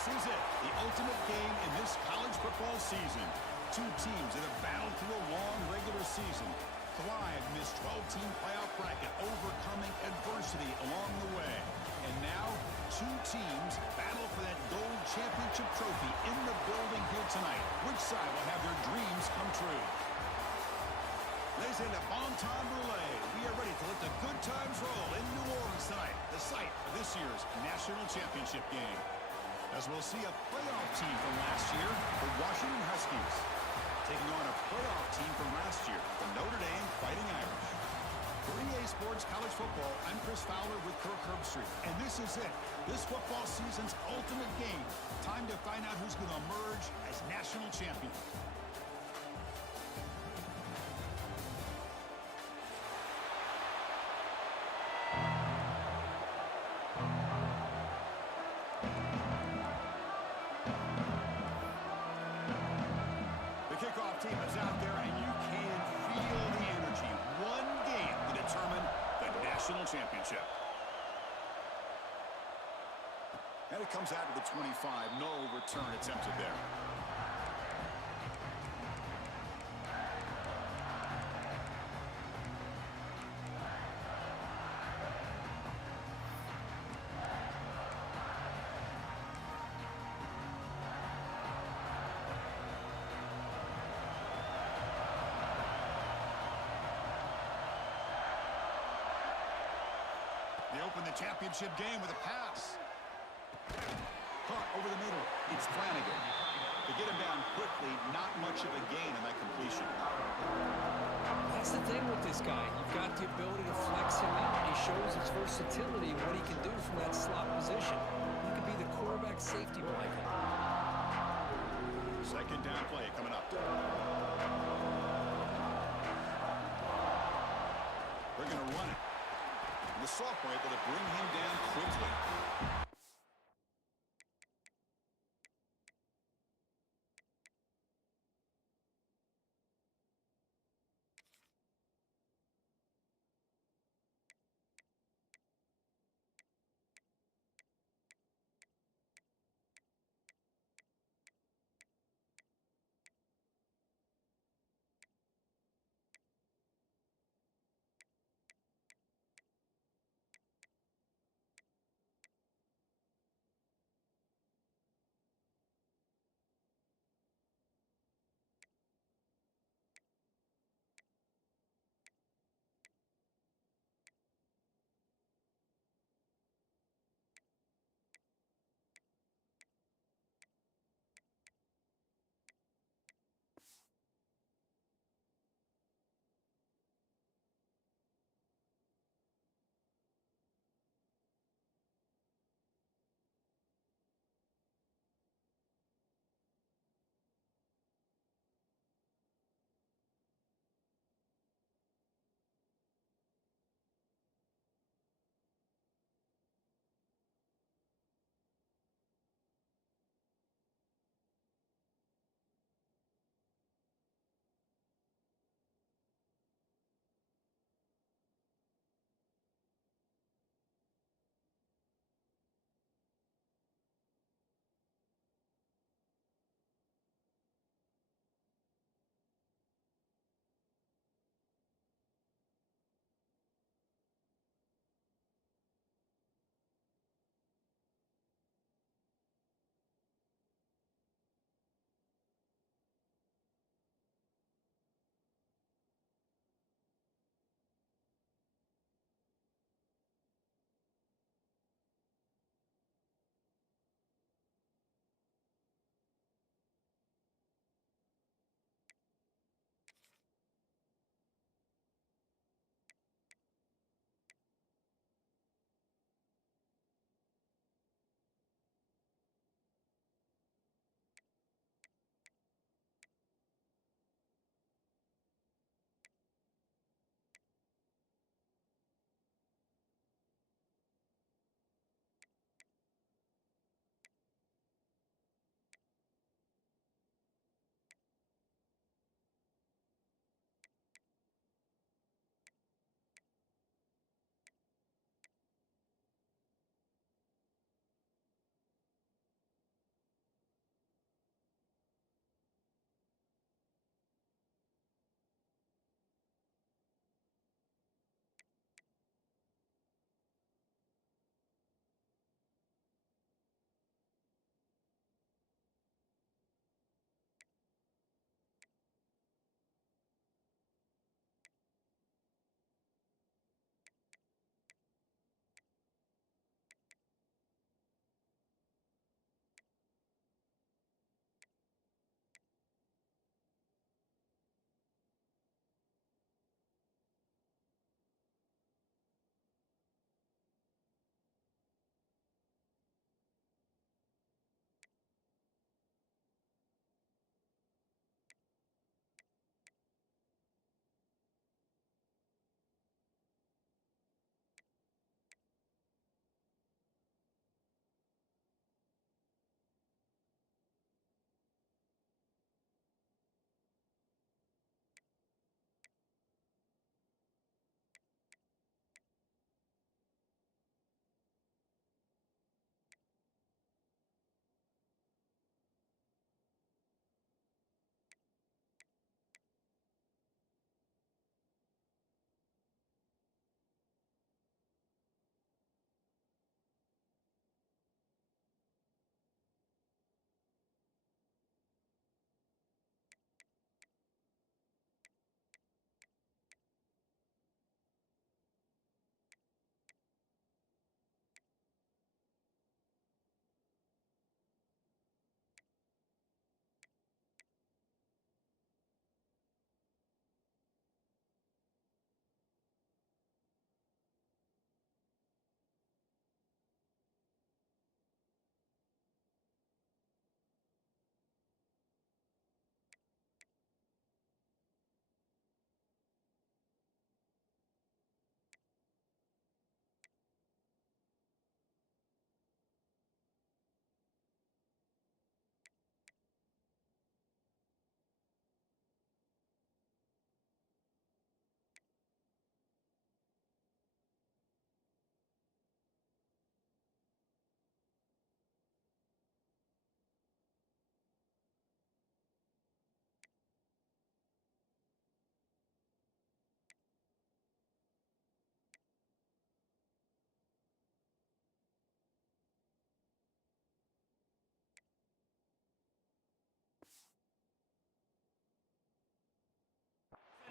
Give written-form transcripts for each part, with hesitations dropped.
This is it, the ultimate game in this college football season. Two teams that have battled through a long regular season, thrived in this 12-team playoff bracket, overcoming adversity along the way. And now, two teams battle for that gold championship trophy in the building here tonight. Which side will have their dreams come true? Ladies and gentlemen, bon temps roulette. We are ready to let the good times roll in New Orleans tonight, the site of this year's national championship game. As we'll see a playoff team from last year, the Washington Huskies, taking on a playoff team from last year, the Notre Dame Fighting Irish. For EA Sports College Football, I'm Chris Fowler with Kirk Herbstreit, and this is it, this football season's ultimate game. Time to find out who's going to emerge as national champion. Kickoff team is out there, and you can feel the energy. One game to determine the national championship. And it comes out to the 25. No return attempted there. They open the championship game with a pass. Caught over the middle. It's Flanagan. To get him down quickly, not much of a gain on that completion. That's the thing with this guy. You've got the ability to flex him out. He shows his versatility and what he can do from that slot position. He could be the quarterback safety blanket. Second down play coming up. They're going to run it. The sophomore able to bring him down quickly.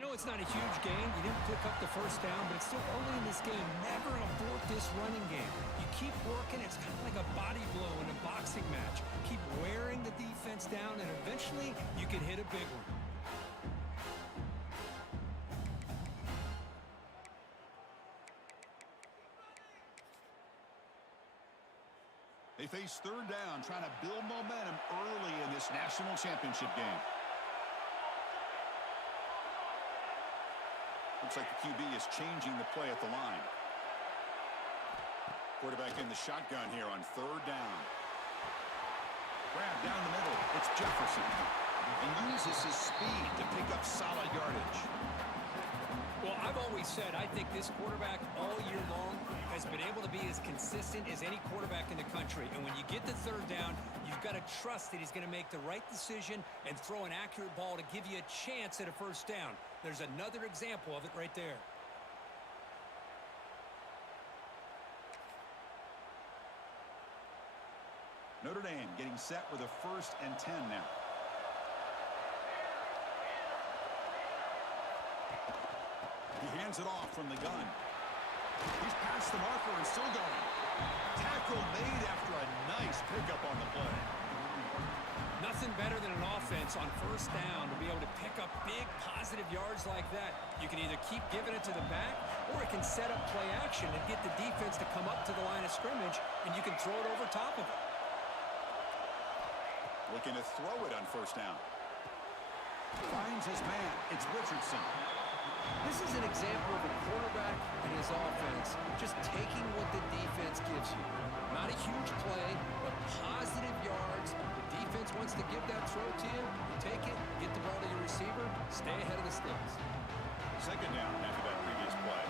know it's not a huge gain. You didn't pick up the first down, but it's still early in this game. Never abort this running game. You keep working. It's kind of like a body blow in a boxing match. Keep wearing the defense down, and eventually you can hit a big one. They face third down, trying to build momentum early in this national championship game. Looks like the QB is changing the play at the line. Quarterback in the shotgun here on third down. Grab down the middle. It's Jefferson. And uses his speed to pick up solid yardage. Well, I've always said I think this quarterback all year long has been able to be as consistent as any quarterback in the country. And when you get the third down, you've got to trust that he's going to make the right decision and throw an accurate ball to give you a chance at a first down. There's another example of it right there. Notre Dame getting set with a 1st and 10 now. He hands it off from the gun. He's past the marker and still going. Tackle made after a nice pickup on the play. Nothing better than an offense on first down to be able to pick up big positive yards like that. You can either keep giving it to the back, or it can set up play action and get the defense to come up to the line of scrimmage, and you can throw it over top of it. Looking to throw it on first down. Finds his man. It's Richardson. This is an example of a quarterback and his offense just taking what the defense gives you. Not a huge play, but positive yards. The defense wants to give that throw to you. You take it, get the ball to your receiver, stay ahead of the sticks. Second down after that previous play.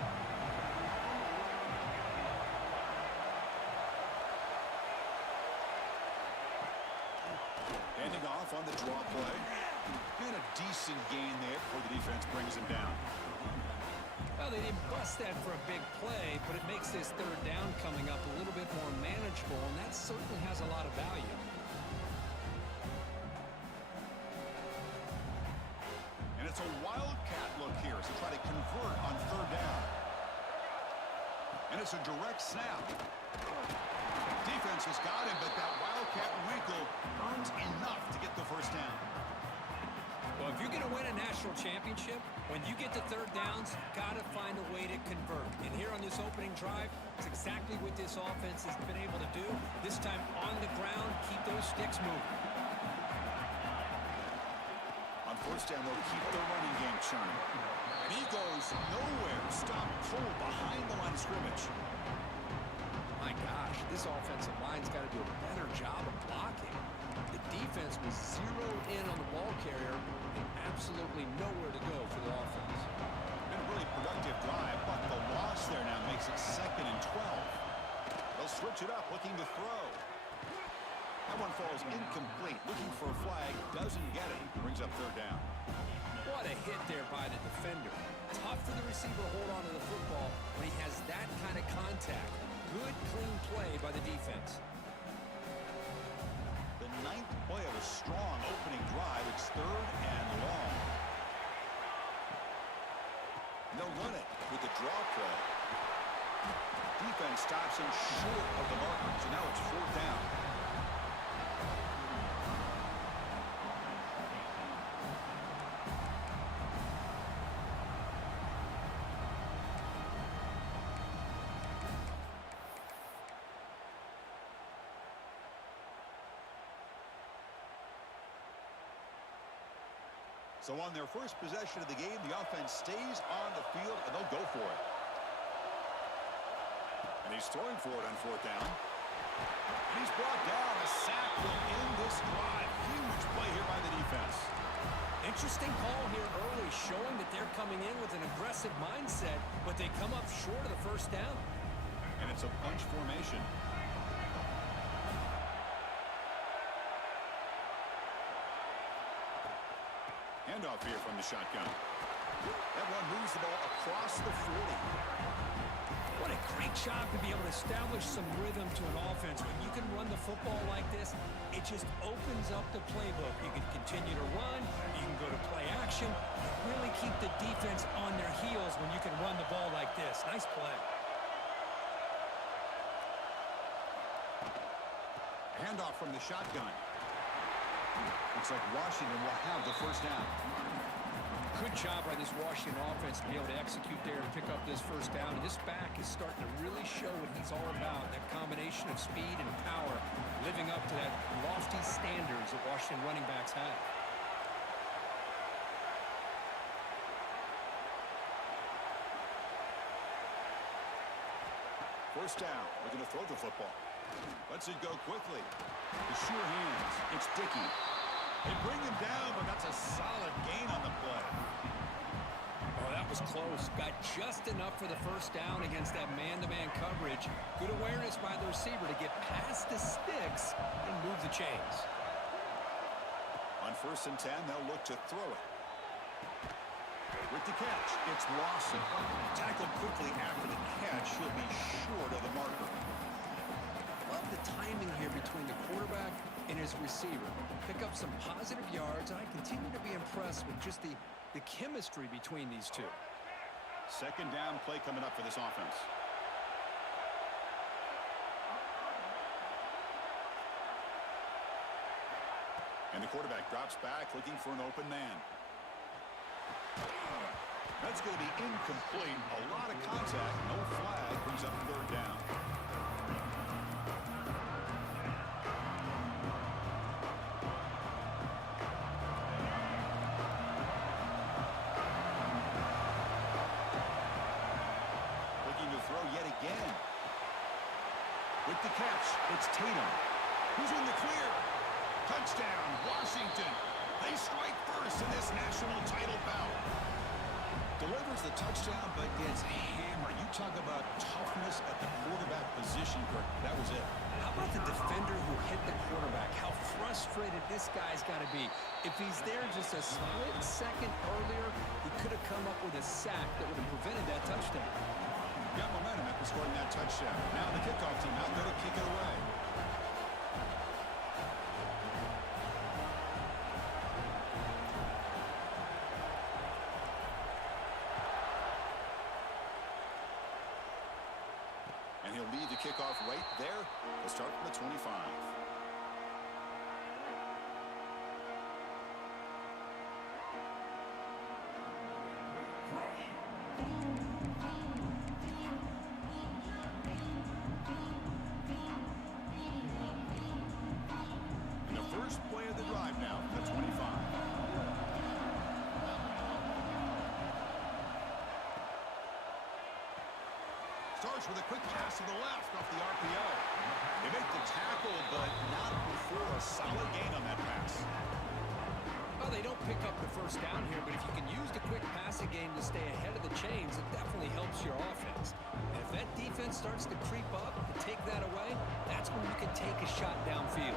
Handing off on the draw play. And a decent gain there before the defense brings him down. Well, they didn't bust that for a big play, but it makes this third down coming up a little bit more manageable, and that certainly has a lot of value. And it's a wildcat look here as they try to convert on third down. And it's a direct snap. Defense has got him, but that wildcat wrinkle earns enough to get the first down. Well, if you're going to win a national championship, when you get to third downs, you've got to find a way to convert. And here on this opening drive, it's exactly what this offense has been able to do. This time on the ground, keep those sticks moving. On first down, they'll keep the running game churning. And he goes nowhere. Stop cold behind the line of scrimmage. My gosh, this offensive line's got to do a better job of blocking. The defense was zeroed in on the ball carrier and absolutely nowhere to go for the offense. Been a really productive drive, but the loss there now makes it 2nd and 12. They'll switch it up, looking to throw. That one falls incomplete. Looking for a flag, doesn't get it. Brings up third down. What a hit there by the defender. Tough for the receiver to hold on to the football when he has that kind of contact. Good, clean play by the defense. The 9th play of a strong opening drive. It's 3rd and long. They'll run it with the draw play. Defense stops him short of the marker, so now it's 4th down. So on their first possession of the game, the offense stays on the field, and they'll go for it. And he's throwing for it on 4th down. And he's brought down. A sack will end this drive. Huge play here by the defense. Interesting call here early, showing that they're coming in with an aggressive mindset, but they come up short of the first down. And it's a bunch formation. Handoff here from the shotgun. That one moves the ball across the 40. What What a great job to be able to establish some rhythm to an offense. When you can run the football like this, it just opens up the playbook. You can continue to run. You can go to play action. You really keep the defense on their heels when you can run the ball like this. Nice play. Handoff from the shotgun. Looks like Washington will have the first down. Good job by this Washington offense to be able to execute there and pick up this first down. And this back is starting to really show what he's all about, that combination of speed and power, living up to that lofty standards that Washington running backs have. First down. We're going to throw the football. Lets it go quickly. The sure hands. It's Dickey. They bring him down, but that's a solid gain on the play. Oh, that was close. Got just enough for the first down against that man-to-man coverage. Good awareness by the receiver to get past the sticks and move the chains. On 1st and 10, they'll look to throw it. With the catch, it's Lawson. Tackled quickly after the catch. He'll be short of the marker. Love the timing here between the quarterback and his receiver. Pick up some positive yards, and I continue to be impressed with just the chemistry between these two. Second down play coming up for this offense. And the quarterback drops back looking for an open man. That's going to be incomplete. A lot of contact. No flag. Brings up 3rd down. With the catch, it's Tatum. Who's in the clear? Touchdown, Washington. They strike first in this national title bout. Delivers the touchdown, but gets hammered. You talk about toughness at the quarterback position, Kirk. That was it. How about the defender who hit the quarterback? How frustrated this guy's got to be. If he's there just a split second earlier, he could have come up with a sack that would have prevented that touchdown. Got momentum after scoring that touchdown. Now the kickoff team out there to kick it away. And he'll lead the kickoff right there. We'll start from the 25. Starts with a quick pass to the left off the RPO. They make the tackle, but not before a solid gain on that pass. Well, they don't pick up the first down here, but if you can use the quick passing game to stay ahead of the chains, it definitely helps your offense. And if that defense starts to creep up and take that away, that's when you can take a shot downfield.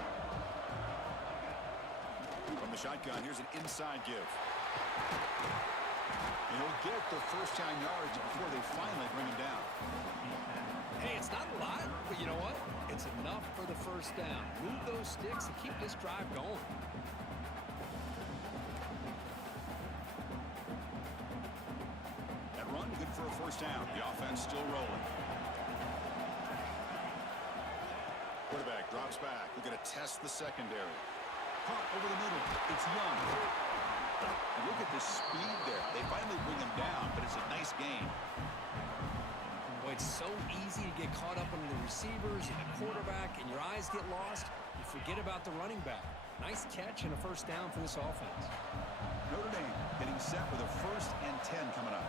From the shotgun, here's an inside give. And he'll get the first 10 yards before they finally bring him down. Hey, it's not a lot, but you know what? It's enough for the first down. Move those sticks and keep this drive going. That run, good for a first down. The offense still rolling. Quarterback drops back. We're going to test the secondary. Caught over the middle. It's Young. And look at the speed there. They finally bring him down, but it's a nice gain. Boy, it's so easy to get caught up under the receivers and the quarterback, and your eyes get lost. You forget about the running back. Nice catch and a first down for this offense. Notre Dame getting set with a 1st and 10 coming up.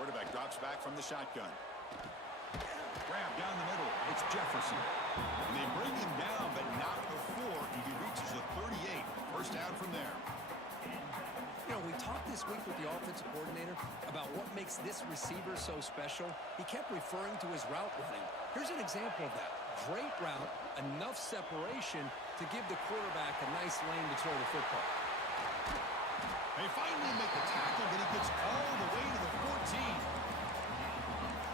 Quarterback drops back from the shotgun. Grab down the middle. It's Jefferson. And they bring him down, but not before he reaches the 38. First down from there. You know, we talked this week with the offensive coordinator about what makes this receiver so special. He kept referring to his route running. Here's an example of that. Great route, enough separation to give the quarterback a nice lane to throw the football. They finally make the tackle, but he gets all the way to the 14.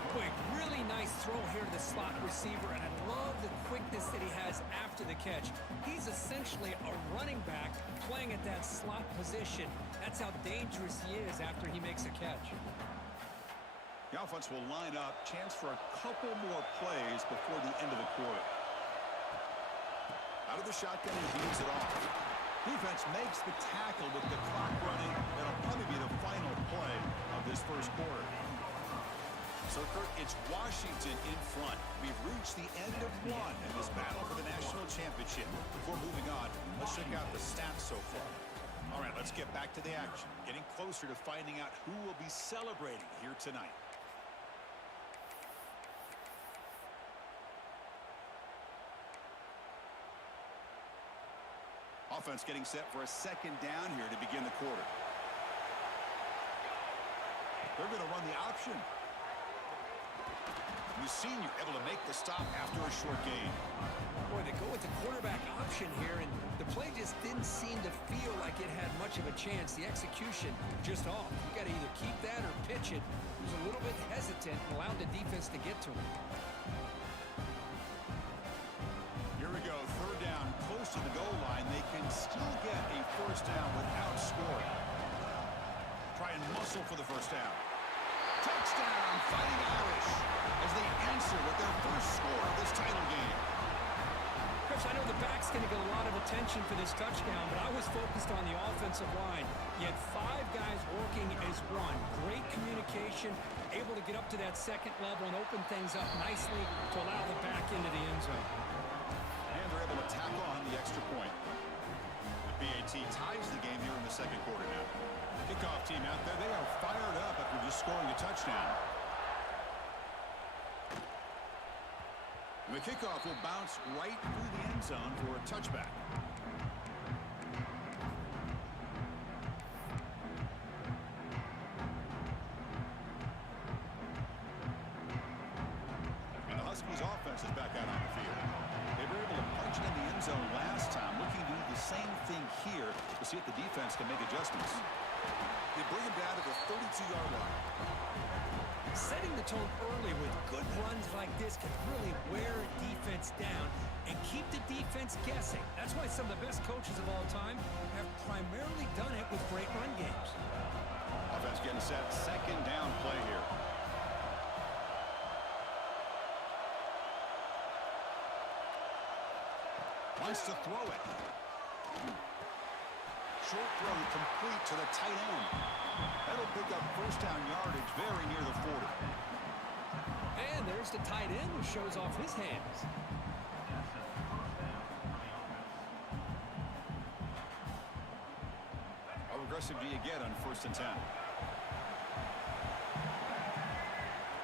Boy, really nice throw here to the slot receiver, and I love the quickness that he has after the catch. He's essentially a running back playing at that slot position. That's how dangerous he is after he makes a catch. The offense will line up. Chance for a couple more plays before the end of the quarter. Out of the shotgun, he heaves it off. Defense makes the tackle with the clock running. That'll probably be the final play of this first quarter. So, Kurt, it's Washington in front. We've reached the end of one in this battle for the national championship. Before moving on, let's check out the stats so far. All right, let's get back to the action. Getting closer to finding out who will be celebrating here tonight. Offense getting set for a second down here to begin the quarter. They're going to run the option. The senior able to make the stop after a short gain. Boy, they go with the quarterback option here, and the play just didn't seem to feel like it had much of a chance. The execution just off. You got to either keep that or pitch it. He was a little bit hesitant and allowed the defense to get to him. Here we go, third down, close to the goal line. They can still get a first down without scoring. Try and muscle for the first down. Touchdown, Fighting Irish, as they answer with their first score of this title game. Chris, I know the back's going to get a lot of attention for this touchdown, but I was focused on the offensive line. You had 5 guys working as one. Great communication, able to get up to that second level and open things up nicely to allow the back into the end zone. And they're able to tack on the extra point. The BAT ties the game here in the second quarter now. Kickoff team out there, they are fired up after just scoring a touchdown. And the kickoff will bounce right through the end zone for a touchback. And the Huskies offense is back out on the field. They were able to punch it in the end zone last time, looking to do the same thing here to see if the defense can make adjustments. They bring him down to the 32-yard line. Setting the tone early with good runs like this can really wear a defense down and keep the defense guessing. That's why some of the best coaches of all time have primarily done it with great run games. Offense getting set, second down play here. Wants to throw it. Short throw complete to the tight end. That'll pick up first down yardage very near the 40. And there's the tight end who shows off his hands. How aggressive do you get on 1st and 10?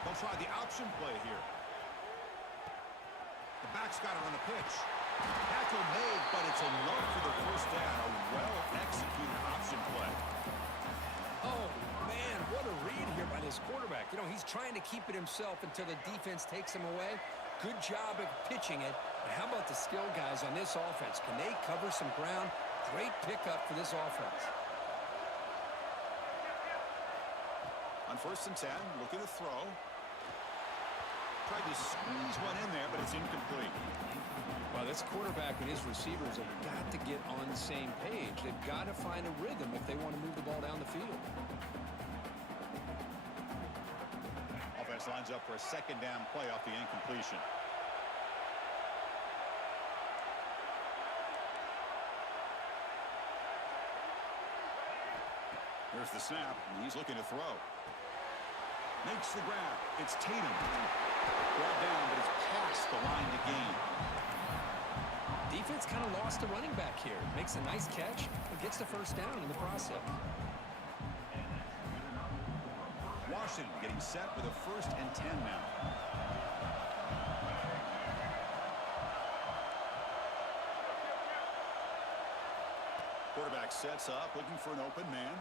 They'll try the option play here. The back's got it on the pitch. Tackle made, but it's enough for the first down. A well-executed option play. Oh, man, what a read here by this quarterback. You know, he's trying to keep it himself until the defense takes him away. Good job of pitching it. And how about the skill guys on this offense? Can they cover some ground? Great pickup for this offense. On 1st and 10, looking to throw. Tried to squeeze one in there, but it's incomplete. Well, this quarterback and his receivers have got to get on the same page. They've got to find a rhythm if they want to move the ball down the field. Offense lines up for a second down play off the incompletion. Here's the snap, and he's looking to throw. Makes the grab. It's Tatum. Brought down, but it's past the line to gain. Defense kind of lost a running back here. Makes a nice catch, but gets the first down in the process. Washington getting set with a 1st and 10 now. Quarterback sets up, looking for an open man.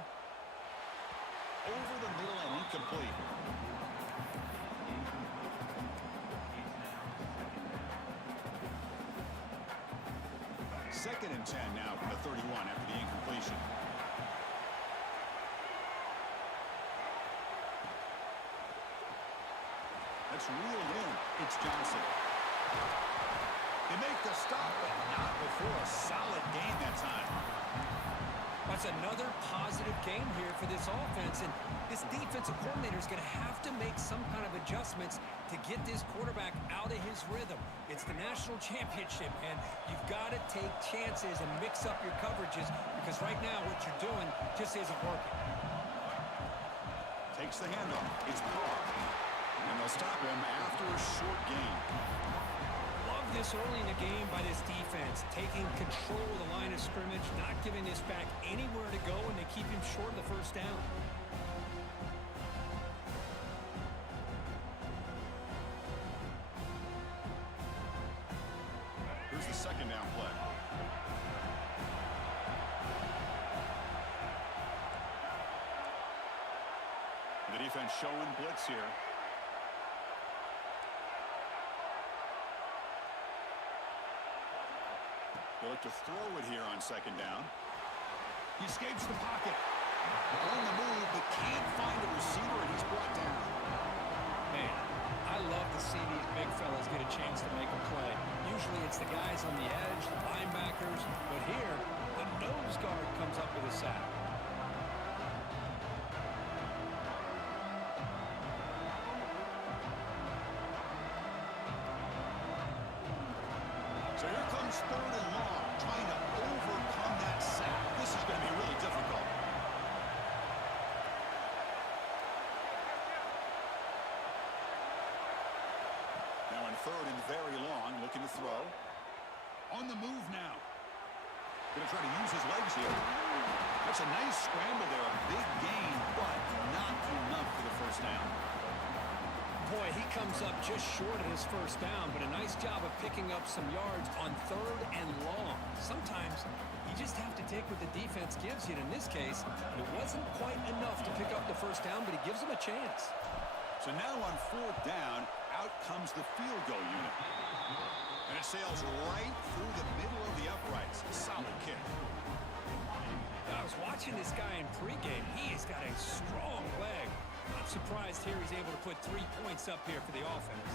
Over the middle and incomplete. Second and 10 now from the 31 after the incompletion. gets reeled in. It's Johnson. They make the stop, but not before a solid gain that time. That's another positive game here for this offense, and this defensive coordinator is going to have to make some kind of adjustments to get this quarterback out of his rhythm. It's the national championship, and you've got to take chances and mix up your coverages because right now what you're doing just isn't working. Takes the handoff. It's Parr. And they'll stop him after a short gain. Love this early in the game by this defense, taking control of the line of scrimmage, not giving this back anywhere to go, and they keep him short of the first down. Here's the second down play. The defense showing blitz here. They look to throw it here on second down. He escapes the pocket. On the move, but can't find a receiver, and he's brought down. Man, I love to see these big fellas get a chance to make a play. Usually it's the guys on the edge, the linebackers, but here, the nose guard comes up with a sack. So here comes third and long, trying to overcome that sack. This is going to be really difficult. Now in third and very long, looking to throw. On the move now. Going to try to use his legs here. That's a nice scramble there, a big gain, but not enough for the first down. Boy, he comes up just short of his first down, but a nice job of picking up some yards on third and long. Sometimes you just have to take what the defense gives you. And in this case, it wasn't quite enough to pick up the first down, but he gives him a chance. So now on fourth down, out comes the field goal unit. And it sails right through the middle of the uprights. Solid kick. I was watching this guy in pregame. He has got a strong leg. I'm surprised here he's able to put 3 points up here for the offense.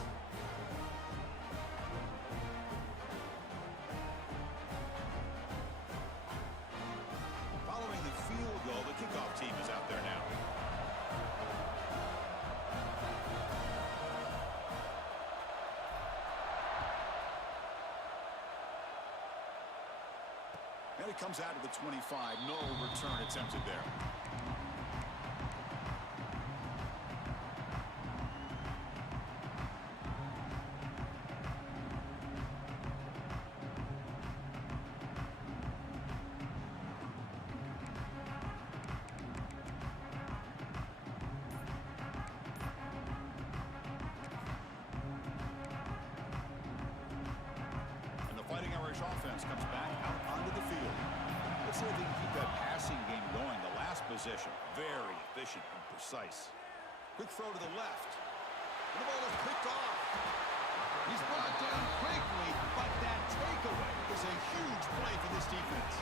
Following the field goal, the kickoff team is out there now. And it comes out to the 25. No return attempted there. Offense comes back out onto the field. Let's see if they can keep that passing game going. The last possession, very efficient and precise. Quick throw to the left. And the ball is picked off. He's brought down quickly, but that takeaway is a huge play for this defense.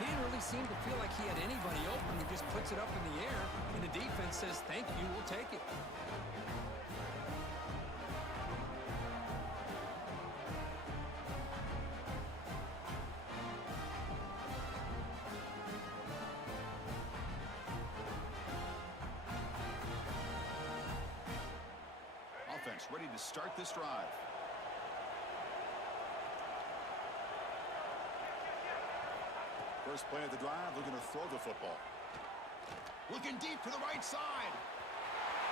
He didn't really seem to feel like he had anybody open. He just puts it up in the air, and the defense says, thank you, we'll take it. Ready to start this drive. First play of the drive, looking to throw the football. Looking deep to the right side.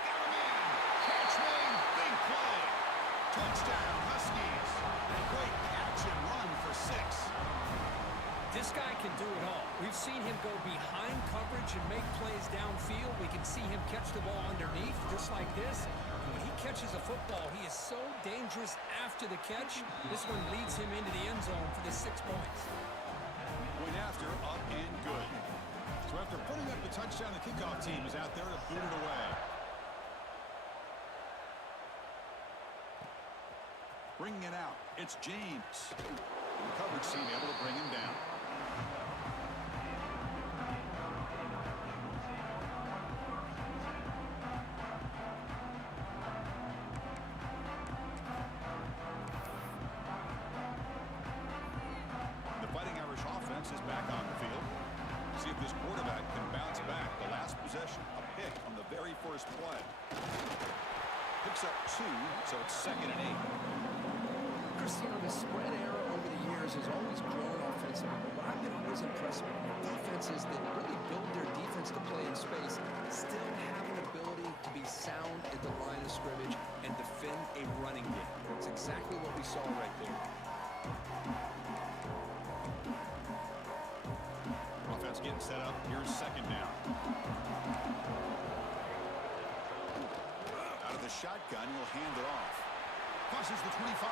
Got him in. Catch made. Big play. Touchdown, Huskies. A great catch and run for 6. This guy can do it all. We've seen him go behind coverage and make plays downfield. We can see him catch the ball underneath, just like this. When he catches a football, he is so dangerous after the catch. This one leads him into the end zone for the 6 points. Point after, up and good. So after putting up the touchdown, the kickoff team is out there to boot it away. Bringing it out, it's James. And the coverage team able to bring him down. offense is back on the field. See if this quarterback can bounce back. The last possession, a pick on the very first play. Picks up 2, so it's 2nd and 8. Chris, you know, the spread era over the years has always grown offensively. But what I've been always impressed with defenses that really build their defense to play in space still have an ability to be sound at the line of scrimmage and defend a running game. It's exactly what we saw right there. Offense getting set up. Here's 2nd down. Out of the shotgun, he'll hand it off. Crosses the 25.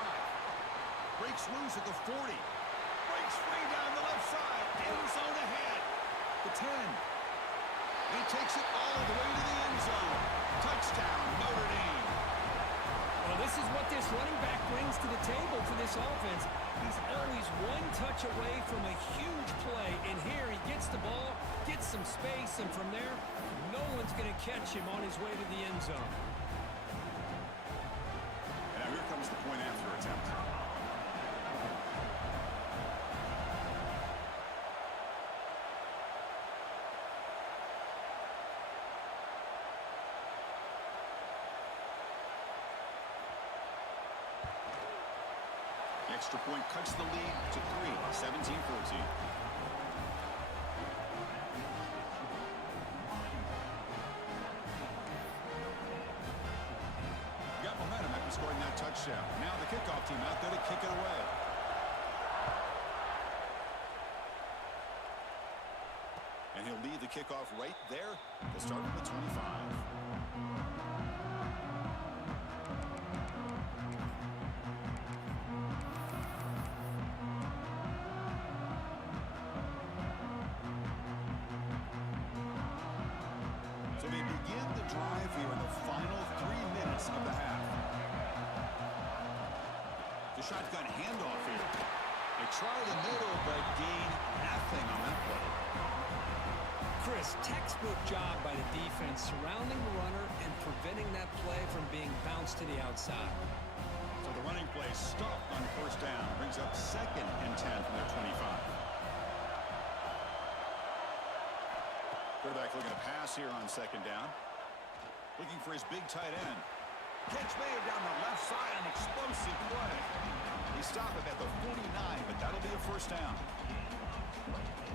Breaks loose at the 40. Breaks free down the left side. End zone ahead. The 10. And he takes it all the way to the end zone. Touchdown, Notre Dame. Well, this is what this running back brings to the table for this offense. He's always one touch away from a huge play. And here he gets the ball, gets some space, and from there, no one's going to catch him on his way to the end zone. And now here comes the point after attempt. Extra point cuts the lead to 3, 17-14. Got momentum after scoring that touchdown. Now the kickoff team out there to kick it away. And he'll lead the kickoff right there. He'll start from the 25. So they begin the drive here in the final 3 minutes of the half. The shotgun handoff here. They try the middle, but gain nothing on that play. Chris, textbook job by the defense surrounding the runner and preventing that play from being bounced to the outside. So the running play stopped on 1st down. Brings up 2nd and 10 from their 25. Quarterback looking to pass here on 2nd down. Looking for his big tight end. Catch made down the left side, an explosive play. He stopped it at the 49, but that'll be a 1st down.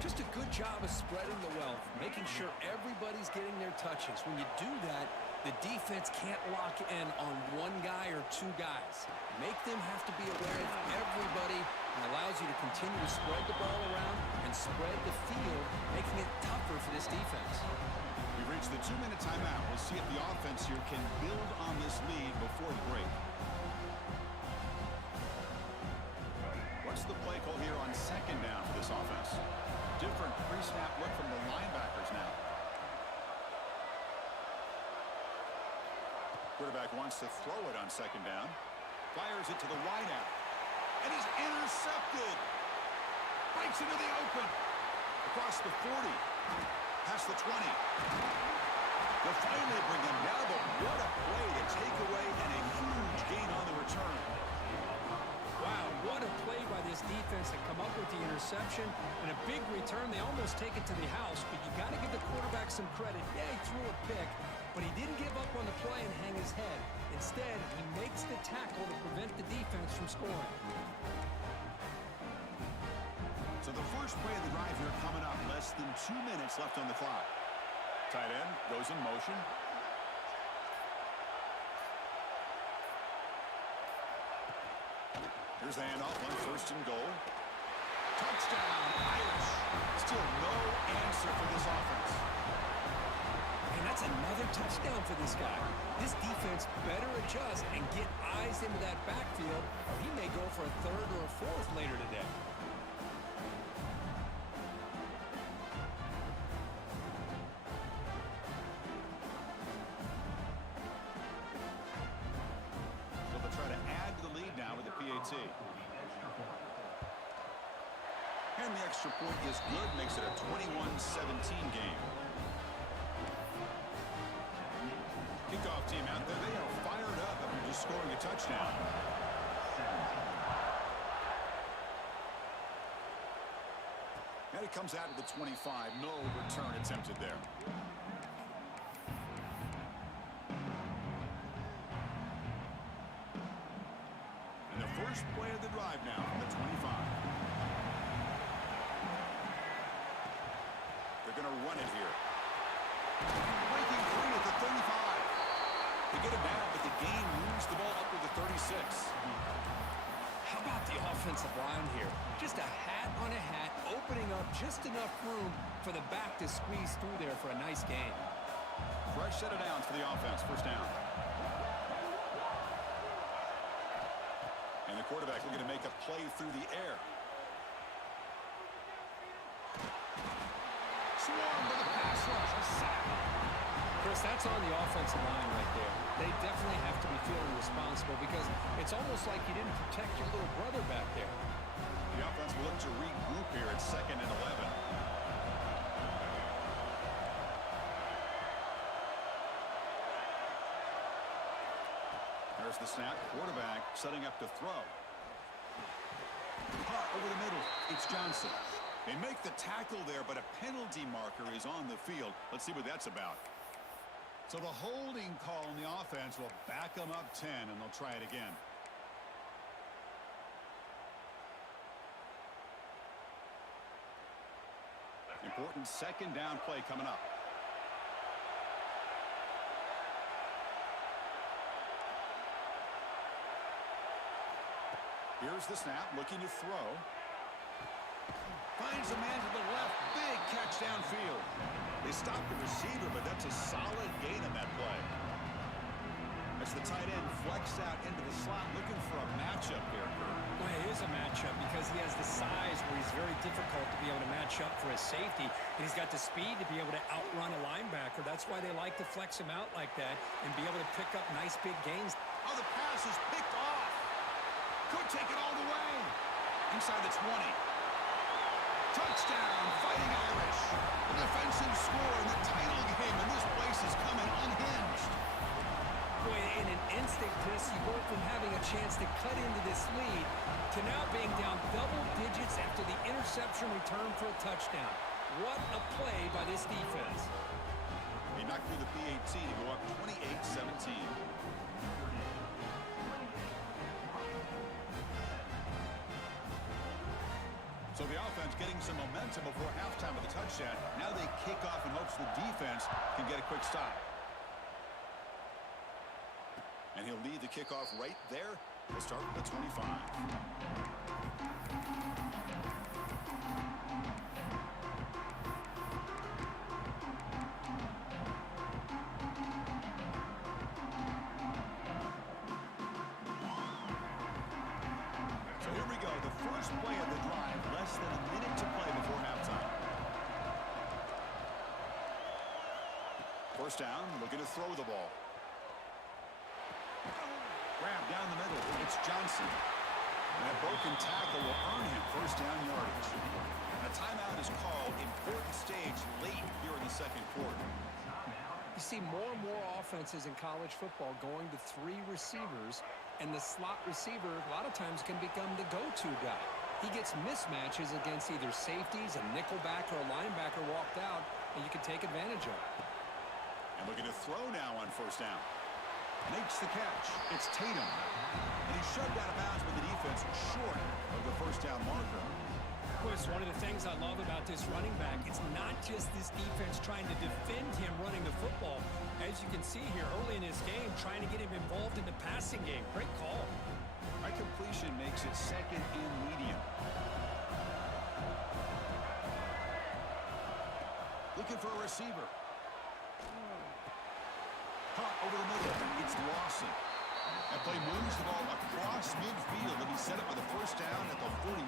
Just a good job of spreading the wealth, making sure everybody's getting their touches. When you do that, the defense can't lock in on one guy or 2 guys. Make them have to be aware of everybody and allows you to continue to spread the ball around and spread the field, making it tougher for this defense. We've reached the 2-minute timeout. We'll see if the offense here can build on this lead before the break. What's the play call here on 2nd down for this offense? Different pre-snap look from the linebackers now. Quarterback wants to throw it on 2nd down. Fires it to the wideout. And he's intercepted. Breaks into the open. Across the 40. Past the 20. They'll finally bring him down, but what a play to take away and a huge gain on the return. Wow, what a play by this defense to come up with the interception and a big return. They almost take it to the house, but you got to give the quarterback some credit. Yeah, he threw a pick, but he didn't give up on the play and hang his head. Instead, he makes the tackle to prevent the defense from scoring. So the first play of the drive here coming up. Less than 2 minutes left on the clock. Tight end goes in motion. Here's the handoff on 1st and goal. Touchdown, Irish. Still no answer for this offense. And that's another touchdown for this guy. This defense better adjust and get eyes into that backfield, or he may go for a 3rd or a 4th later today. So they'll try to add to the lead now with the PAT. And the extra point is good, makes it a 21-17 game. Kickoff team out there, they are fired up after just scoring a touchdown. And And it comes out of the 25. No return attempted there. And the first play of the drive now from the 25. They're going to run it here. Breaking free at the 35. They get it down, but the game moves the ball up to the 36. How about the offensive line here? Just a hat on a hat, opening up just enough room for the back to squeeze through there for a nice gain. Fresh set of downs for the offense. First down. And the quarterback looking to make a play through the air. Swarmed by the pass rush. A sack. Chris, that's on the offensive line right there. They definitely have to be feeling responsible because it's almost like you didn't protect your little brother back there. The offense will look to regroup here at 2nd and 11. There's the snap. Quarterback setting up to throw. Caught over the middle. It's Johnson. They make the tackle there, but a penalty marker is on the field. Let's see what that's about. So the holding call on the offense will back them up 10, and they'll try it again. Important second down play coming up. Here's the snap, looking to throw. Finds a man to the left. Big catch downfield. They stopped the receiver, but that's a solid gain on that play. As the tight end flex out into the slot, looking for a matchup there. Well, it is a matchup because he has the size where he's very difficult to be able to match up for his safety. And he's got the speed to be able to outrun a linebacker. That's why they like to flex him out like that and be able to pick up nice big gains. Oh, the pass is picked off. Could take it all the way. Inside the 20. Touchdown, Fighting Irish. A defensive score in the title game, and this place is coming unhinged. Boy, in an instant, Chris, you go from having a chance to cut into this lead to now being down double digits after the interception return for a touchdown. What a play by this defense. He knocked through the PAT to go up 28-17. So the offense getting some momentum before halftime of the touchdown. Now they kick off in hopes the defense can get a quick stop. And he'll lead the kickoff right there. We'll start with the 25. So here we go. The first play of the drive. Less than a minute to play before halftime. First down, looking to throw the ball. Grab down the middle. It's Johnson. And that broken tackle will earn him first down yardage. A timeout is called. Important stage late here in the second quarter. You see more and more offenses in college football going to 3 receivers, and the slot receiver a lot of times can become the go-to guy. He gets mismatches against either safeties, a nickelback, or a linebacker walked out, and you can take advantage of it. And looking to throw now on first down. Makes the catch. It's Tatum. And he's shoved out of bounds with the defense short of the first down marker. Well, it's one of the things I love about this running back. It's not just this defense trying to defend him running the football. As you can see here early in this game, trying to get him involved in the passing game. Great call. Right completion makes it second and medium. Looking for a receiver. Caught over the middle. It's Lawson. That play moves the ball across midfield and he's set up with a first down at the 41.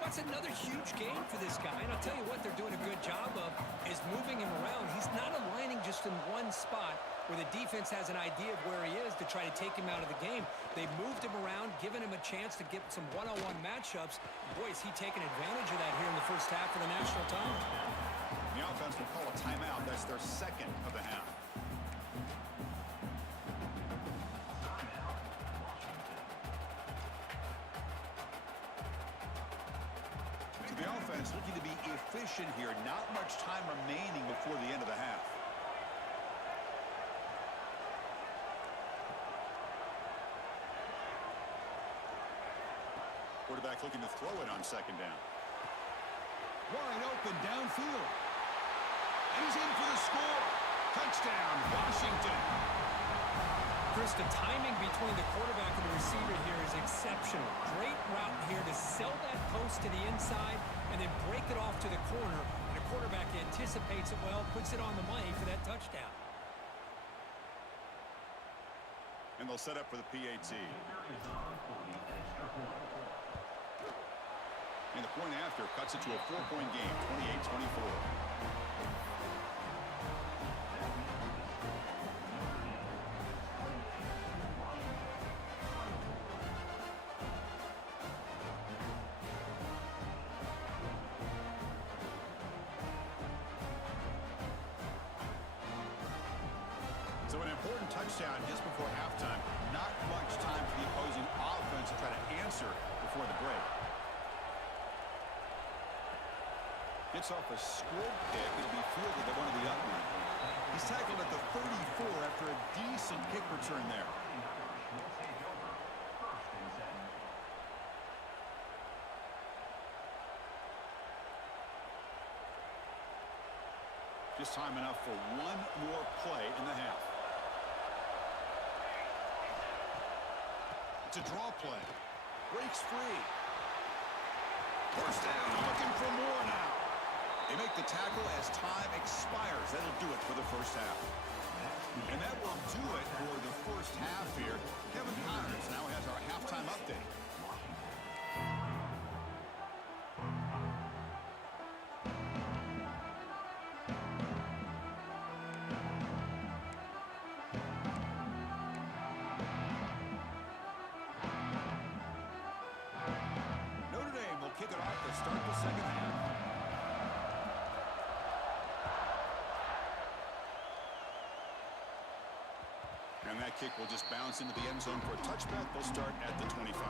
That's another huge game for this guy. And I'll tell you what they're doing a good job of is moving him around. He's not aligning just in one spot where the defense has an idea of where he is to try to take him out of the game. They've moved him around, given him a chance to get some one-on-one matchups. Boy, is he taking advantage of that here in the first half of the national title. The offense will call a timeout. That's their second of the half. Looking to possession here. Not much time remaining before the end of the half. Quarterback looking to throw it on second down. Wide open downfield. And he's in for the score. Touchdown, Washington. Chris, the timing between the quarterback and the receiver here is exceptional. Great route here to sell that post to the inside and then break it off to the corner. And the quarterback anticipates it well, puts it on the money for that touchdown. And they'll set up for the PAT. And the point after cuts it to a 4-point game, 28-24. So an important touchdown just before halftime. Not much time for the opposing offense to try to answer before the break. Gets off a squib kick. It'll be fielded at one of the upright. He's tackled at the 34 after a decent kick return there. Just time enough for one more play in the half. It's a draw play. Breaks free. First down, looking for more now. They make the tackle as time expires. That'll do it for the first half. And that will do it for the first half here. Kevin Connors now has our halftime update. Notre Dame will kick it off to start the second half. And that kick will just bounce into the end zone for a touchback. They'll start at the 25.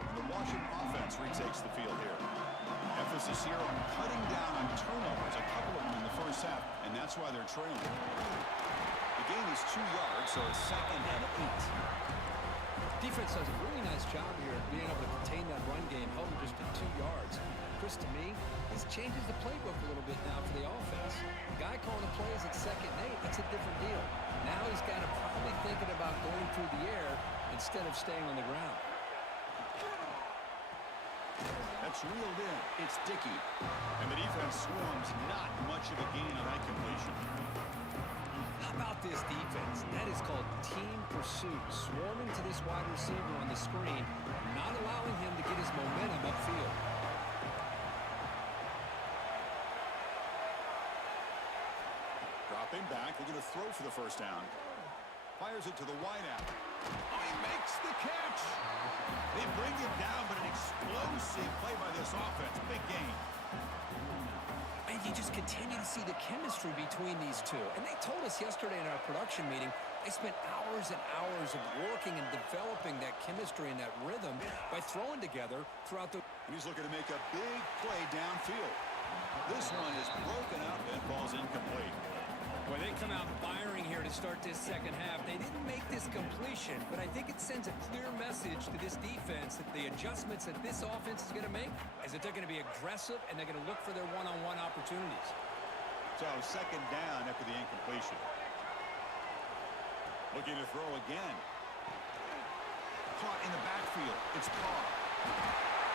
And the Washington offense retakes the field here. Emphasis here on cutting down on turnovers, a couple of them in the first half, and that's why they're trailing. The gain is 2 yards, so it's 2nd and 8. Defense does a really nice job here of being able to contain that run game, held him just to 2 yards. Chris, to me, this changes the playbook a little bit now for the offense. The guy calling the plays at 2nd and 8, that's a different deal. Now he's got to probably thinking about going through the air instead of staying on the ground. That's reeled in. It's Dickey. And the defense swarms. Not much of a gain on that completion. How about this defense? That is called team pursuit. Swarming to this wide receiver on the screen, not allowing him to get his momentum upfield. Dropping back, looking to throw for the first down. Fires it to the wideout. Oh, he makes the catch. They bring him down, but an explosive play by this offense. Big gain. And you just continue to see the chemistry between these two. And they told us yesterday in our production meeting, they spent hours and hours of working and developing that chemistry and that rhythm by throwing together throughout the... And he's looking to make a big play downfield. This one is broken up and falls incomplete. Well, they come out firing here to start this second half. They didn't make this completion, but I think it sends a clear message to this defense that the adjustments that this offense is going to make is that they're going to be aggressive and they're going to look for their one-on-one opportunities. So second down after the incompletion. Looking to throw again. Caught in the backfield. It's Carr.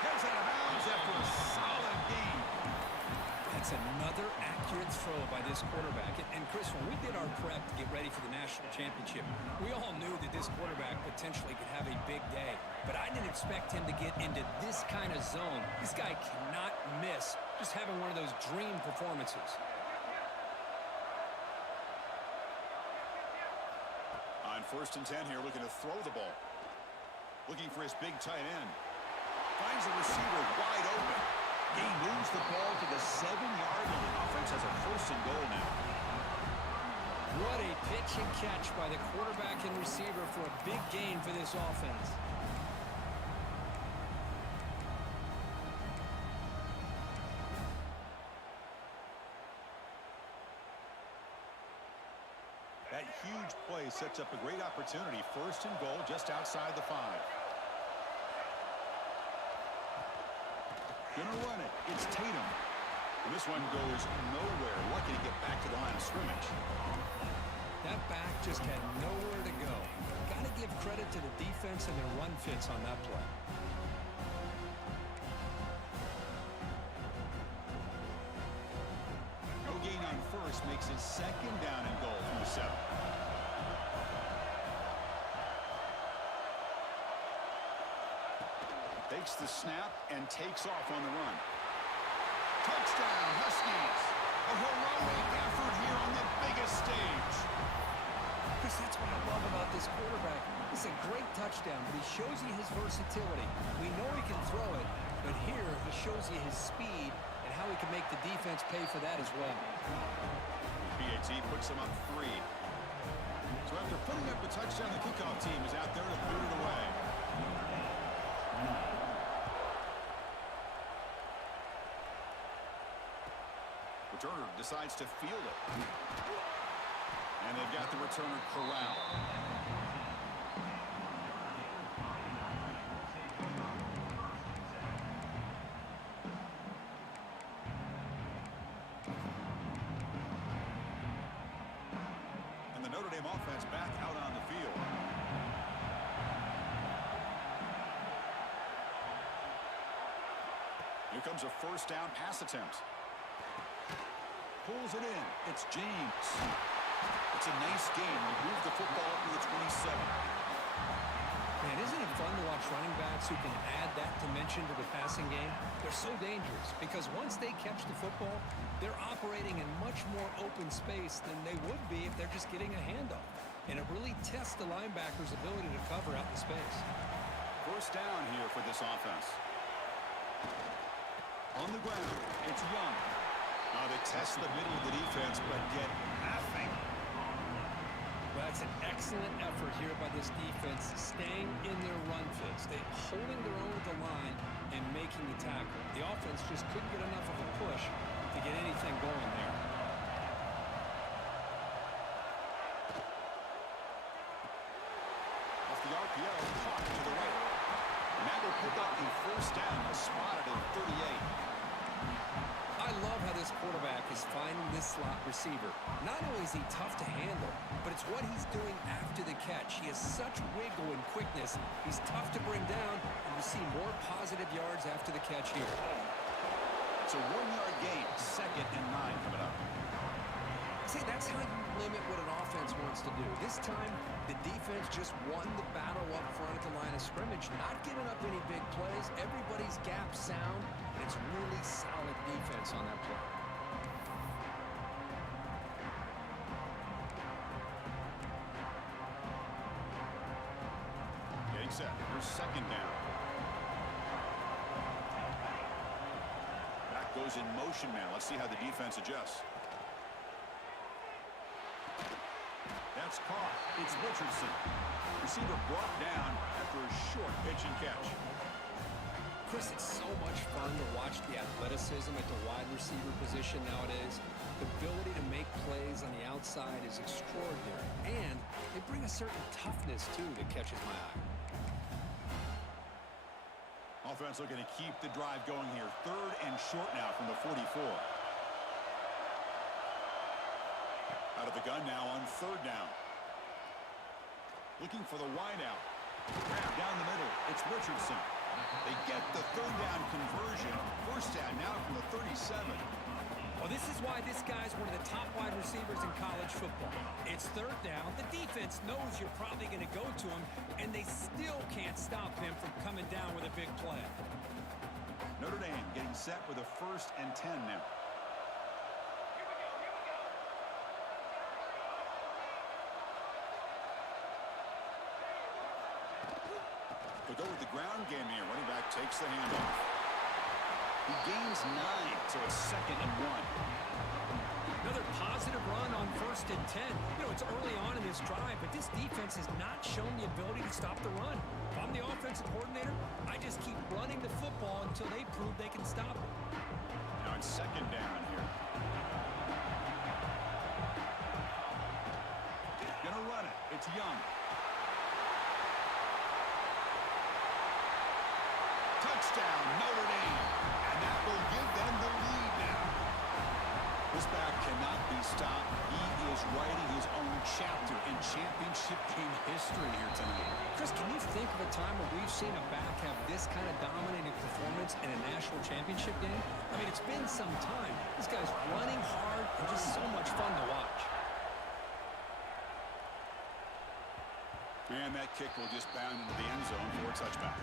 Heads out of bounds after a solid gain. That's another accurate throw by this quarterback. And Chris, when we did our prep to get ready for the national championship, we all knew that this quarterback potentially could have a big day. But I didn't expect him to get into this kind of zone. This guy cannot miss just having one of those dream performances. On 1st and 10 here, looking to throw the ball. Looking for his big tight end. Finds the receiver wide open. He moves the ball to the 7-yard line. Offense has a 1st and goal now. What a pitch and catch by the quarterback and receiver for a big gain for this offense. That huge play sets up a great opportunity. First and goal just outside the 5. Gonna run it. It's Tatum. And this one goes nowhere. Lucky to get back to the line of scrimmage. That back just had nowhere to go. Got to give credit to the defense and their run fits on that play. No gain on first makes it second down and goal from the 7. Takes the snap and takes off on the run. Touchdown, Huskies. A heroic effort here on the biggest stage. Chris, that's what I love about this quarterback. It's a great touchdown, but he shows you his versatility. We know he can throw it, but here he shows you his speed and how he can make the defense pay for that as well. PAT puts him up 3. So after putting up a touchdown, the kickoff team is out there to boot it away. Returner decides to field it. And they've got the returner corralled. And the Notre Dame offense back out on the field. Here comes a first down pass attempt. Pulls it in. It's James. It's a nice game. We move the football up to the 27. Man, isn't it fun to watch running backs who can add that dimension to the passing game? They're so dangerous because once they catch the football, they're operating in much more open space than they would be if they're just getting a handoff. And it really tests the linebacker's ability to cover out in space. First down here for this offense. On the ground, it's Young. Now they test the middle of the defense, but get nothing. Well, that's an excellent effort here by this defense, staying in their run fits. They're holding their own at the line and making the tackle. The offense just couldn't get enough of a push to get anything going there. Off the RPO, caught to the right. And that will pick up the first down, spotted at 38. I love how this quarterback is finding this slot receiver. Not only is he tough to handle, but it's what he's doing after the catch. He has such wiggle and quickness. He's tough to bring down, and you see more positive yards after the catch here. It's a 1-yard gain, 2nd and 9 coming up. See, that's how you limit what an offense wants to do. This time, the defense just won the battle up front at the line of scrimmage, not giving up any big plays. Everybody's gap sound, and it's really solid defense on that play. Getting set. Here's second down. Back goes in motion now. Let's see how the defense adjusts. That's caught. It's Richardson. Receiver brought down after a short pitch and catch. Chris, it's so much fun to watch the athleticism at the wide receiver position nowadays. The ability to make plays on the outside is extraordinary. And they bring a certain toughness, too, that catches my eye. Offense looking to keep the drive going here. 3rd and short now from the 44. Out of the gun now on 3rd down. Looking for the wideout. Grab down the middle. It's Richardson. They get the 3rd down conversion. First down now from the 37. Well, this is why this guy's one of the top wide receivers in college football. It's 3rd down. The defense knows you're probably going to go to him, and they still can't stop him from coming down with a big play. Notre Dame getting set with a 1st and 10 now. They go with the ground game here. Running back takes the handoff. He gains 9, so it's 2nd and 1. Another positive run on 1st 1st and 10. You know, it's early on in this drive, but this defense has not shown the ability to stop the run. If I'm the offensive coordinator, I just keep running the football until they prove they can stop it. Now it's 2nd down here. Gonna run it. It's Young. Touchdown, Notre Dame. And that will give them the lead now. This back cannot be stopped. He is writing his own chapter in championship game history here tonight. Chris, can you think of a time where we've seen a back have this kind of dominating performance in a national championship game? I mean, it's been some time. This guy's running hard and just so much fun to watch. And that kick will just bound into the end zone for a touchback.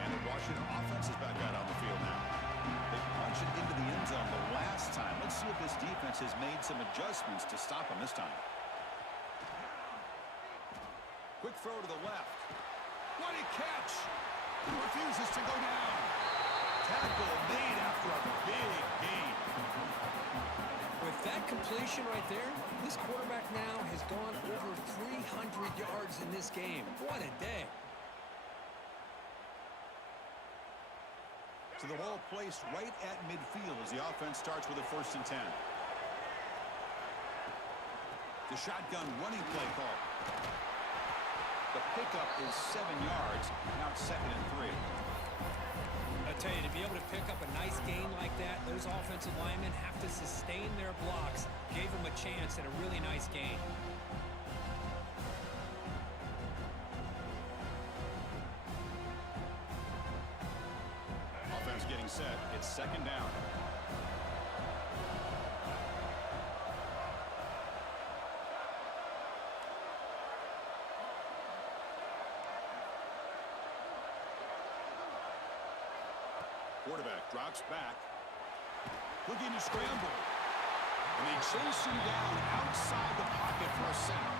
And the Washington offense is back out on the field now. They punched it into the end zone the last time. Let's see if this defense has made some adjustments to stop them this time. Quick throw to the left. What a catch! He refuses to go down. Tackle made after a big gain. With that completion right there, this quarterback now has gone over 300 yards in this game. What a day. So the ball placed right at midfield as the offense starts with a 1st and 10. The shotgun running play call. The pickup is 7 yards. Now it's 2nd and 3. I tell you, to be able to pick up a nice gain like that, those offensive linemen have to sustain their blocks. Gave them a chance at a really nice gain. Offense getting set. It's 2nd down. Quarterback drops back. Looking to scramble. And they chase him down outside the pocket for a sack.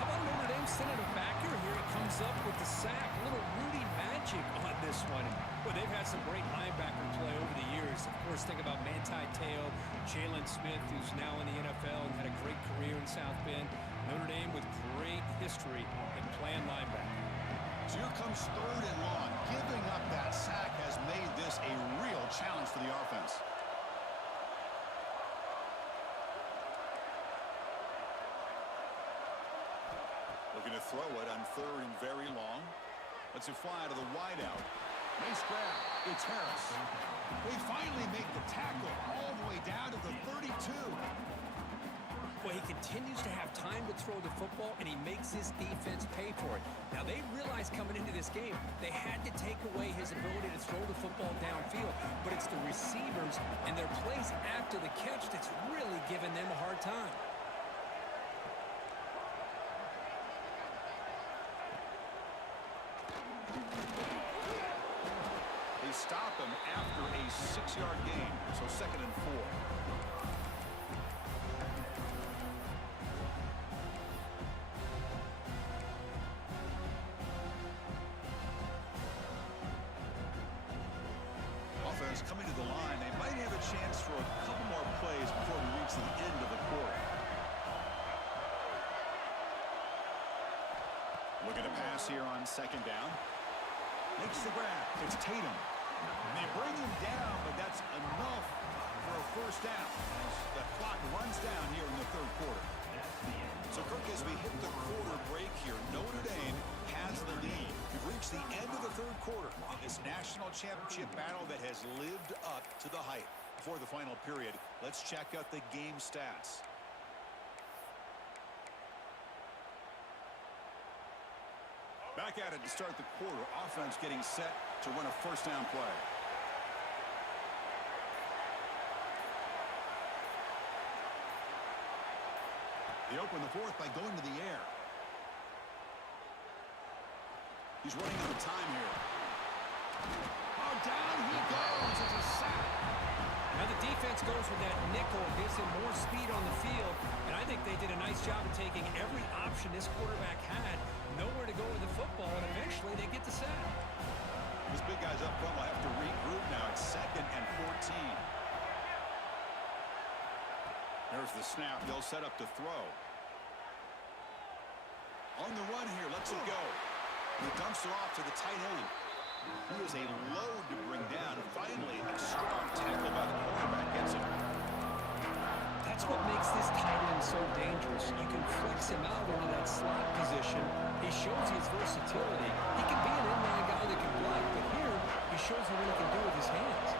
How about Notre Dame sending a backer? Here he comes up with the sack. A little Rudy magic on this one. Well, they've had some great linebacker play over the years. Of course, think about Manti Te'o, Jalen Smith, who's now in the NFL and had a great career in South Bend. Notre Dame with great history in playing linebacker. So here comes 3rd and long. Giving up that sack has made this a real challenge for the offense. Looking to throw it on 3rd and very long. Lets it fly to the wideout. Nice grab. It's Harris. They finally make the tackle all the way down to the 32. Well, he continues to have time to throw the football, and he makes his defense pay for it. Now, they realized coming into this game, they had to take away his ability to throw the football downfield. But it's the receivers and their plays after the catch that's really giving them a hard time. They stop him after a 6-yard gain, so 2nd and 4. Offense coming to the line. They might have a chance for a couple more plays before we reach the end of the quarter. Looking to pass here on 2nd down. Makes the grab. It's Tatum. They bring him down, but that's enough for a 1st down. The clock runs down here in the 3rd quarter. So, Kirk, as we hit the quarter break here, Notre Dame has the lead. We've reached the end of the 3rd quarter in this national championship battle that has lived up to the hype. Before the final period, let's check out the game stats. Back at it to start the quarter. Offense getting set to run a 1st down play. They open the 4th by going to the air. He's running out of time here. Oh, down he goes. It's a sack. Now the defense goes with that nickel, gives him more speed on the field, and I think they did a nice job of taking every option this quarterback had, nowhere to go with the football, and eventually they get the sack. These big guys up front will have to regroup now. It's 2nd and 14. There's the snap. They'll set up to throw. On the run here, lets it go. He dumps it off to the tight end. He is a load to bring down. Finally, a strong tackle by the quarterback gets him. That's what makes this tight end so dangerous. You can flex him out into that slot position. He shows his versatility. He can be an inline guy that can block, but here he shows you what he can do with his hands.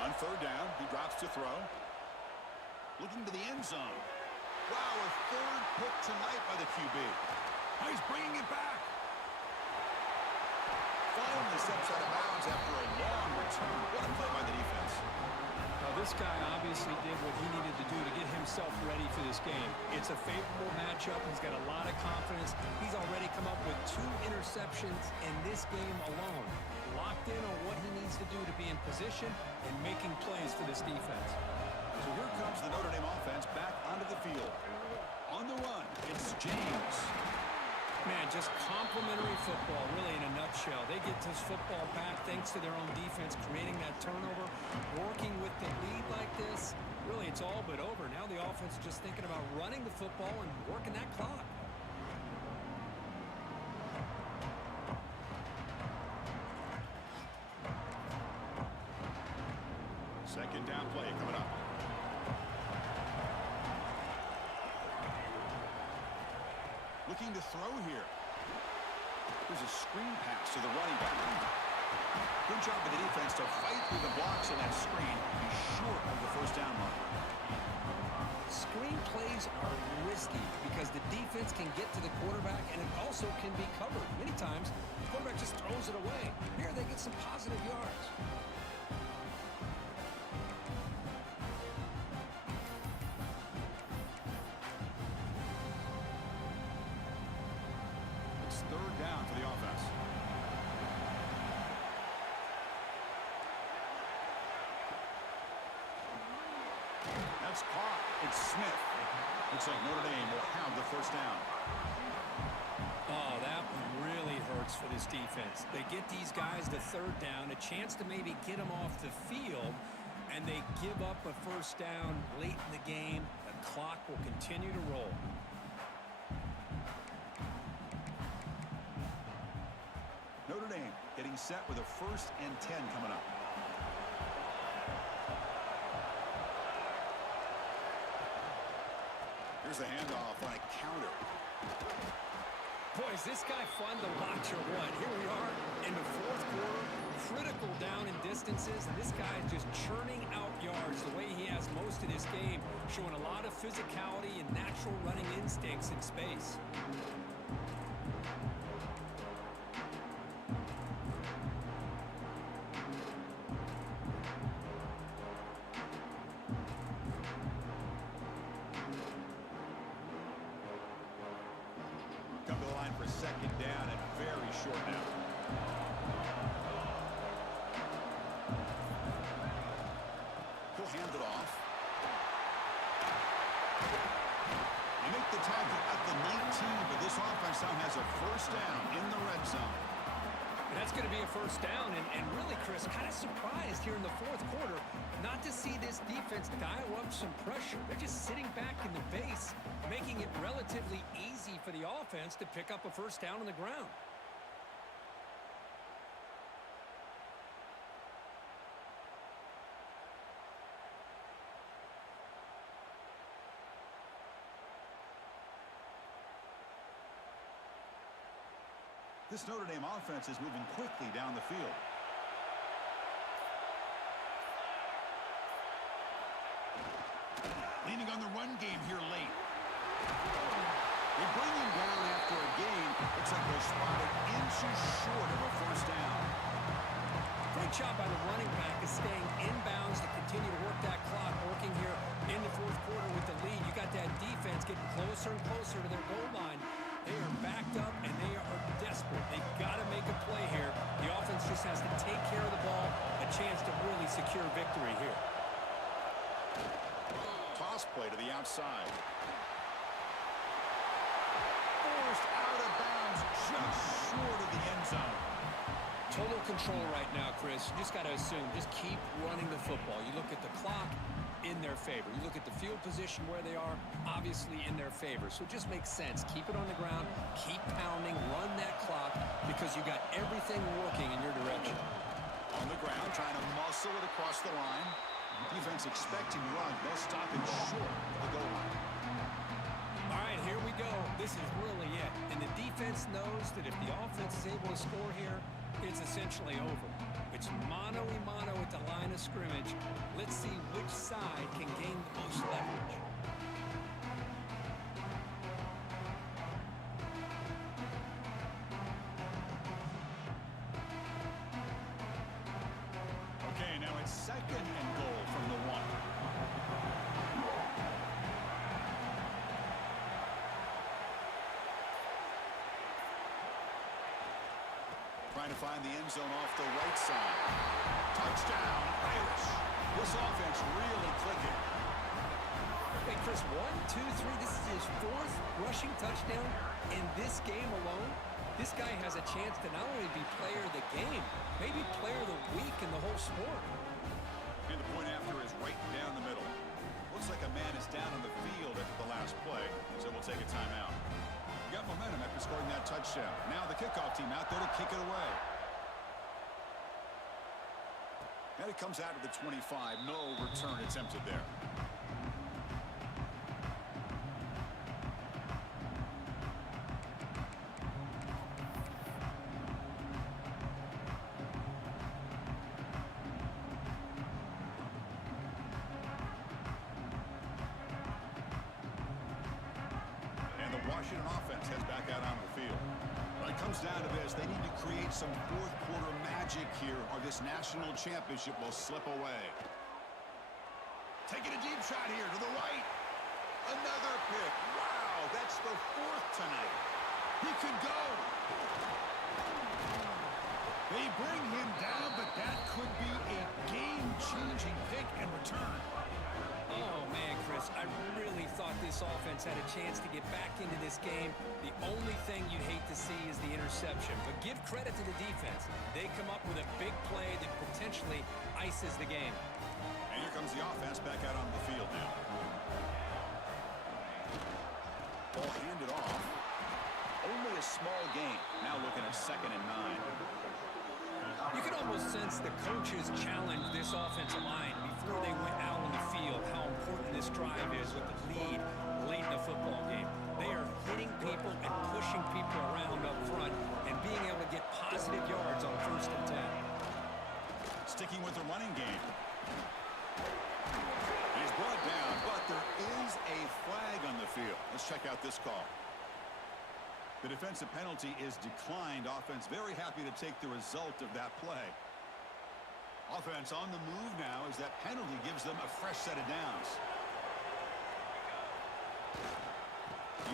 On 3rd down, he drops to throw. Looking to the end zone. Wow, a 3rd pick tonight by the QB. Oh, he's bringing it back. Finally steps out of bounds after a long return. What a play by the defense. Now, this guy obviously did what he needed to do to get himself ready for this game. It's a favorable matchup. He's got a lot of confidence. He's already come up with 2 interceptions in this game alone. Locked in on what he needs to do to be in position and making plays for this defense. So here comes the Notre Dame offense back onto the field. On the run, it's James. Man, just complimentary football, really, in a nutshell. They get this football back thanks to their own defense, creating that turnover, working with the lead like this. Really, it's all but over. Now the offense is just thinking about running the football and working that clock. Second down play coming up. Looking to throw here. There's a screen pass to the running back. Good job by the defense to fight through the blocks on that screen. Be short of the 1st down line. Screen plays are risky because the defense can get to the quarterback and it also can be covered. Many times, the quarterback just throws it away. Here they get some positive yards. It's 3rd down for the offense. That's caught. It's Smith. Looks like Notre Dame will have the 1st down. Oh, that one really hurts for this defense. They get these guys to 3rd down, a chance to maybe get them off the field, and they give up a 1st down late in the game. The clock will continue to roll. Notre Dame getting set with a 1st and 10 coming up. Here's the handoff on a counter. Boy, is this guy fun to watch or what? Here we are in the 4th quarter, critical down in distances, and this guy is just churning out yards the way he has most of this game, showing a lot of physicality and natural running instincts in space. Come to the line for 2nd down and very short now. He'll hand it off. They make the tackle at the 19, but this offense now has a 1st down in the red zone. That's going to be a 1st down, and really, Chris, kind of surprised here in the 4th quarter not to see this defense dial up some pressure. They're just sitting back in the base, making it relatively easy for the offense to pick up a 1st down on the ground. This Notre Dame offense is moving quickly down the field. Leaning on the run game here late. They bring him down after a gain. Looks like they're spotted inches short of a 1st down. Great job by the running back is staying inbounds to continue to work that clock, working here in the 4th quarter with the lead. You got that defense getting closer and closer to their goal line. They are backed up, and they are desperate. They've got to make a play here. The offense just has to take care of the ball, a chance to really secure victory here. Toss toss play to the outside. Forced out of bounds, just short of the end zone. Total control right now, Chris. You just got to assume, just keep running the football. You look at the clock, in their favor. You look at the field position where they are, obviously in their favor. So it just makes sense. Keep it on the ground, keep pounding, run that clock, because you got everything working in your direction. On the ground, trying to muscle it across the line. Defense expecting run. They'll stop it short of the goal line. All right, here we go. This is really it. And the defense knows that if the offense is able to score here, it's essentially over. It's mano-a-mano at the line of scrimmage. Let's see which side can gain the most leverage. Okay, now it's 2nd and goal from the 1. Trying to find the end zone off the right side. Touchdown, Irish. This offense really clicking. Hey, Chris, 1, 2, 3. This is his 4th rushing touchdown in this game alone. This guy has a chance to not only be player of the game, maybe player of the week in the whole sport. And the point after is right down the middle. Looks like a man is down on the field after the last play, so we'll take a timeout. Got momentum after scoring that touchdown. Now the kickoff team out there to kick it away. And it comes out to the 25. No return attempted there. Washington offense heads back out onto the field. When it comes down to this, they need to create some fourth-quarter magic here, or this national championship will slip away. Taking a deep shot here to the right. Another pick. Wow, that's the 4th tonight. He could go. They bring him down, but that could be a game-changing pick and return. Oh, man, Chris, I really thought this offense had a chance to get back into this game. The only thing you'd hate to see is the interception. But give credit to the defense. They come up with a big play that potentially ices the game. And here comes the offense back out on the field now. Ball handed off. Only a small gain. Now looking at 2nd and 9. You can almost sense the coaches challenge this offensive line before they went out on the field, how important this drive is with the lead late in the football game. They are hitting people and pushing people around up front and being able to get positive yards on 1st and 10. Sticking with the running game. He's brought down, but there is a flag on the field. Let's check out this call. The defensive penalty is declined. Offense very happy to take the result of that play. Offense on the move now as that penalty gives them a fresh set of downs.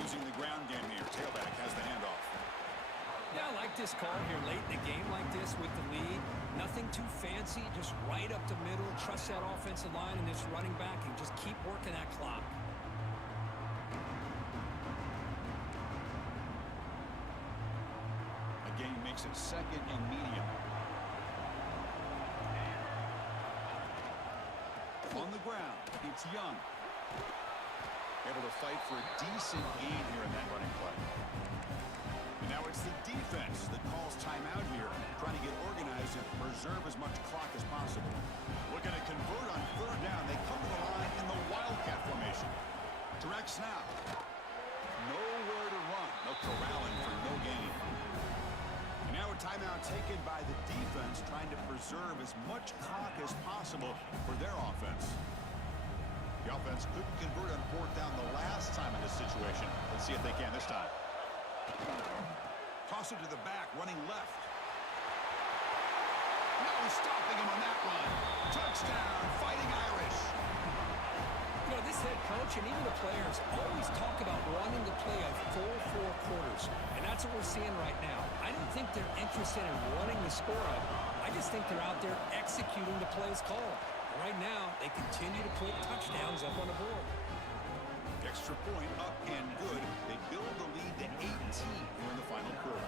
Using the ground game here. Tailback has the handoff. Yeah, I like this call here late in the game like this with the lead. Nothing too fancy, just right up the middle. Trust that offensive line and this running back and just keep working that clock. Again, makes it 2nd and medium. On the ground, it's Young. Able to fight for a decent gain here in that running play. And now it's the defense that calls timeout here, trying to get organized and preserve as much clock as possible. Looking to convert on 3rd down. They come to the line in the Wildcat formation. Direct snap. Nowhere to run. No corralling for no gain. And now a timeout taken by the defense, trying to preserve as much clock as possible for their offense. The offense couldn't convert on 4th down the last time in this situation. Let's see if they can this time. Toss it to the back, running left. No stopping him on that run. Touchdown, Fighting Irish. You know, this head coach and even the players always talk about wanting to play a full 4 quarters. And that's what we're seeing right now. I don't think they're interested in running the score up. I just think they're out there executing the plays called. And right now, they continue to put touchdowns up on the board. Extra point up and good. They build the lead to 18 here in the final quarter.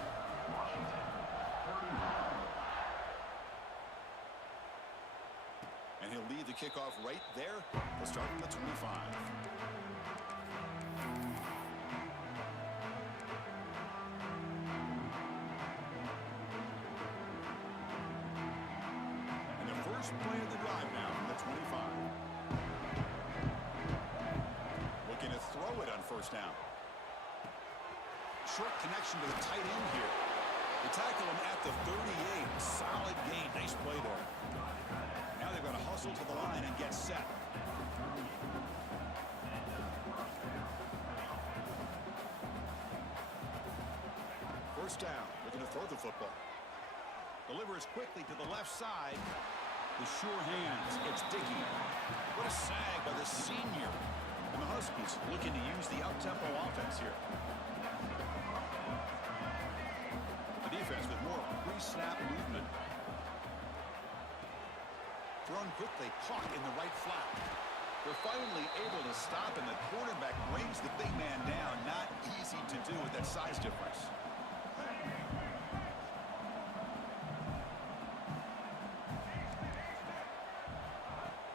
And he'll lead the kickoff right there. They'll start from the 25. And the first play of the drive now from the 25. Looking to throw it on first down. Short connection to the tight end here. They tackle him at the 38. Solid gain. Nice play there. Now they've got to hustle to the line and get set. First down. Looking to throw the football. Delivers quickly to the left side. The sure hands. It's Dickey. What a sag by the senior. And the Huskies looking to use the up-tempo offense here. The defense with more pre-snap movement. Thrown quickly, caught in the right flat. They're finally able to stop, and the quarterback brings the big man down. Not easy to do with that size difference.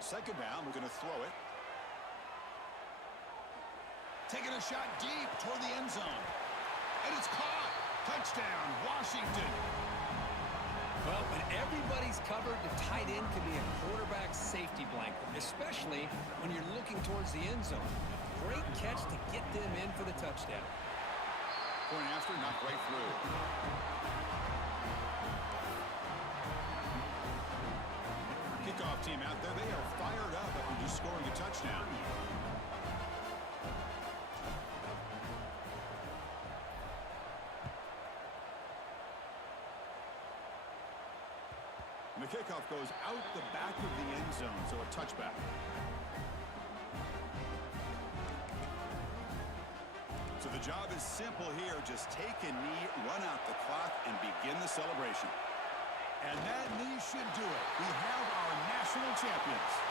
Second down, we're going to throw it. Taking a shot deep toward the end zone. And it's caught. Touchdown, Washington. Well, when everybody's covered, the tight end can be a quarterback's safety blanket, especially when you're looking towards the end zone. Great catch to get them in for the touchdown. Point after, not right through. Kickoff team out there, they are fired up after just scoring a touchdown. And the kickoff goes out the back of the end zone, so a touchback. So the job is simple here. Just take a knee, run out the clock, and begin the celebration. And that knee should do it. We have our national champions.